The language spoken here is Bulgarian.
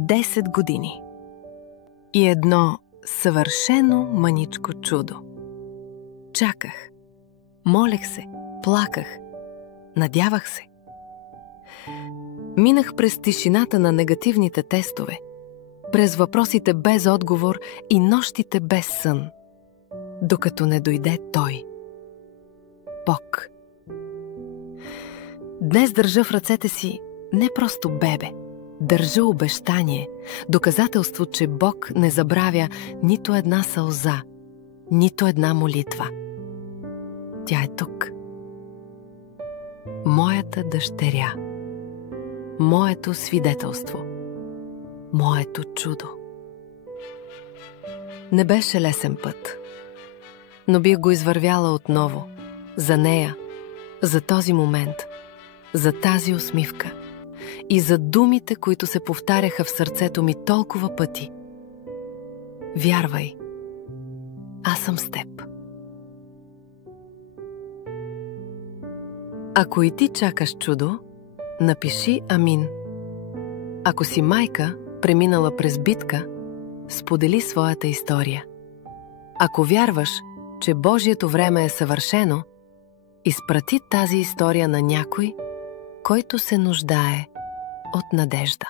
10 години. И едно съвършено мъничко чудо. Чаках, молех се, плаках, надявах се. Минах през тишината на негативните тестове, през въпросите без отговор и нощите без сън, докато не дойде той. Бог. Днес държа в ръцете си не просто бебе, държа обещание, доказателство, че Бог не забравя нито една сълза, нито една молитва. Тя е тук. Моята дъщеря, моето свидетелство, моето чудо. Не беше лесен път, но бих го извървяла отново, за нея, за този момент, за тази усмивка и за думите, които се повтаряха в сърцето ми толкова пъти. Вярвай, аз съм с теб. Ако и ти чакаш чудо, напиши амин. Ако си майка, преминала през битка, сподели своята история. Ако вярваш, че Божието време е съвършено, изпрати тази история на някой, който се нуждае от надежда.